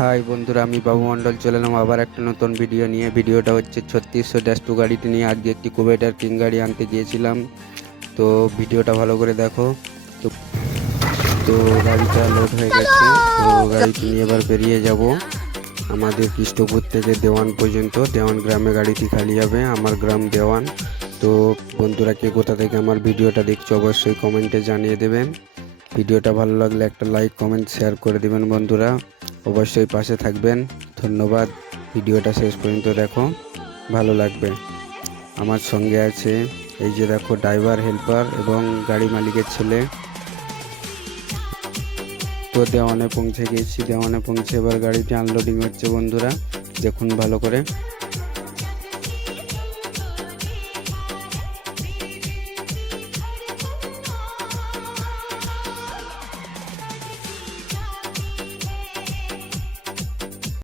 High বন্ধুরা, আমি বাবু মণ্ডল চলে এলাম আবার একটা নতুন ভিডিও নিয়ে। ভিডিওটা হচ্ছে 3600-2 গাড়িটি নিয়ে। আজকে একটি কুবেটার কিং গাড়ি আনতে গিয়েছিলাম, তো ভিডিওটা ভালো করে দেখো। তো তো গাড়িটা লোড হয়ে গেছে, তো গাড়িটি নিয়ে এবার বেরিয়ে যাব আমাদের কৃষ্ণপুর থেকে দেওয়ান পর্যন্ত। দেওয়ান গ্রামে গাড়িটি খালি যাবে, আমার গ্রাম দেওয়ান। তো বন্ধুরা, কে কোথা থেকে আমার ভিডিওটা দেখছো অবশ্যই কমেন্টে জানিয়ে দেবেন। ভিডিওটা ভালো লাগলে একটা লাইক কমেন্ট শেয়ার করে দেবেন বন্ধুরা, অবশ্যই পাশে থাকবেন। ধন্যবাদ। ভিডিওটা শেষ পর্যন্ত দেখো, ভালো লাগবে। আমার সঙ্গে আছে এই যে দেখো ড্রাইভার, হেল্পার এবং গাড়ি মালিকের ছেলে। তো দেওয়ানে পৌঁছে গেছি। দেওয়ানে পৌঁছে এবার গাড়িটি আনলোডিং হচ্ছে বন্ধুরা, দেখুন ভালো করে।